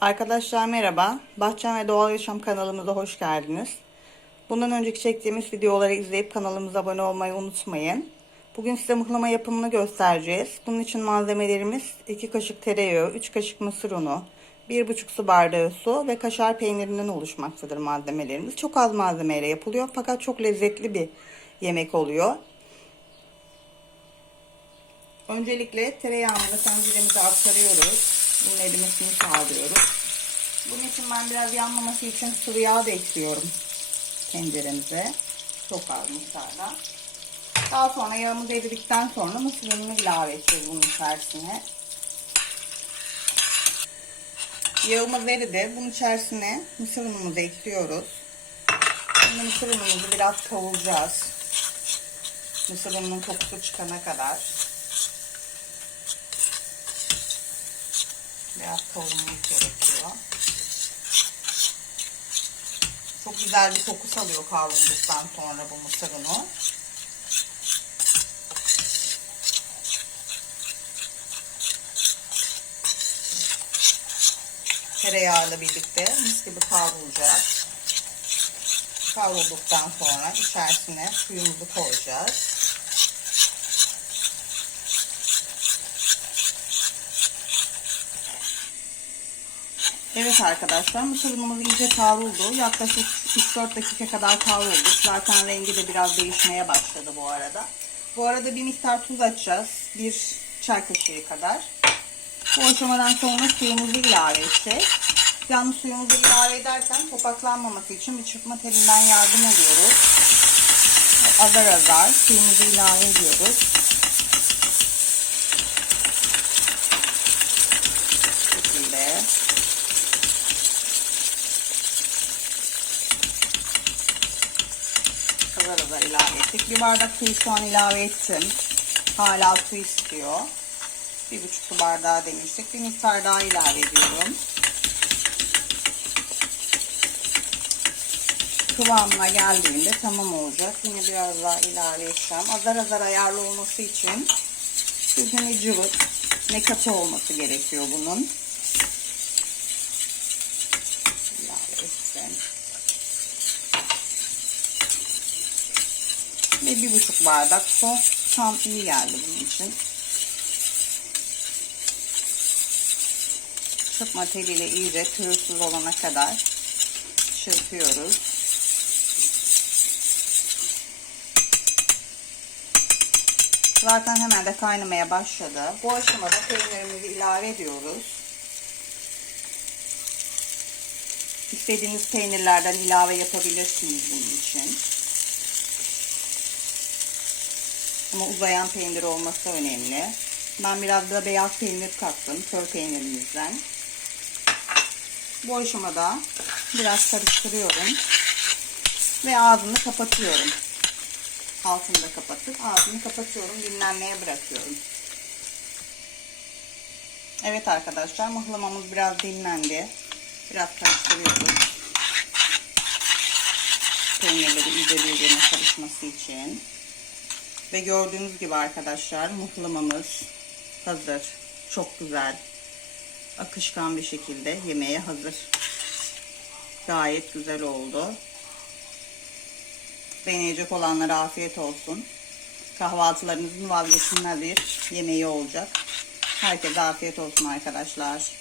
Arkadaşlar merhaba. Bahçem ve Doğal Yaşam kanalımıza hoş geldiniz. Bundan önceki çektiğimiz videoları izleyip kanalımıza abone olmayı unutmayın. Bugün size mıhlama yapımını göstereceğiz. Bunun için malzemelerimiz 2 kaşık tereyağı, 3 kaşık mısır unu, 1,5 su bardağı su ve kaşar peynirinden oluşmaktadır malzemelerimiz. Çok az malzemeyle yapılıyor fakat çok lezzetli bir yemek oluyor. Öncelikle tereyağını tenceremize aktarıyoruz. Bunun erimesini sağlıyoruz. Bunun için ben biraz yanmaması için sıvı yağ da ekliyorum tenceremize. Çok az miktarda. Daha sonra yağımız eridikten sonra mısır ununu ilave edeceğiz bunun içerisine. Yağımız eridi. Bunun içerisine mısır unumuzu ekliyoruz. Şimdi mısır unumuzu biraz kavuracağız. Mısır ununun kokusu çıkana kadar. Biraz kavurmamız gerekiyor. Çok güzel bir koku salıyor kavrulduktan sonra bu mısır unu. Tereyağıyla birlikte mis gibi kavrulacak. Kavrulduktan sonra içerisine suyumuzu koyacağız. Evet arkadaşlar mısır unumuz iyice kavruldu. Yaklaşık 3-4 dakika kadar kavruldu. Zaten rengi de biraz değişmeye başladı bu arada. Bu arada bir miktar tuz atacağız. Bir çay kaşığı kadar. Bu aşamadan sonra suyumuzu ilave edeceğiz. Yalnız suyumuzu ilave ederken topaklanmaması için bir çırpma telinden yardım alıyoruz. Azar azar suyumuzu ilave ediyoruz. Bu şekilde. Azar ilave ettik. Bir bardak suyu şu an ilave ettim. Hala su istiyor. Bir buçuk su bardağı demiştik. Bir miktar daha ilave ediyorum. Kıvamına geldiğinde tamam olacak. Yine biraz daha ilave edeceğim. Azar azar ayarlı olması için bir cıvık ne katı olması gerekiyor bunun. İlave ettim. Ve bir buçuk bardak su tam iyi geldi bunun için. Çırpma teliyle iyice pürüzsüz olana kadar çırpıyoruz. Zaten hemen de kaynamaya başladı. Bu aşamada peynirimizi ilave ediyoruz. İstediğiniz peynirlerden ilave yapabilirsiniz bunun için. Ama uzayan peynir olması önemli. Ben biraz da beyaz peynir kattım. Kör peynirimizden. Bu aşamada biraz karıştırıyorum. Ve ağzını kapatıyorum. Altını da kapatıp ağzını kapatıyorum. Dinlenmeye bırakıyorum. Evet arkadaşlar mıhlamamız biraz dinlendi. Biraz karıştırıyoruz. Peynirleri iyice birbirine karışması için. Ve gördüğünüz gibi arkadaşlar mıhlamamız hazır. Çok güzel. Akışkan bir şekilde yemeğe hazır. Gayet güzel oldu. Deneyecek olanlara afiyet olsun. Kahvaltılarınızın vazgeçilmez bir yemeği olacak. Herkese afiyet olsun arkadaşlar.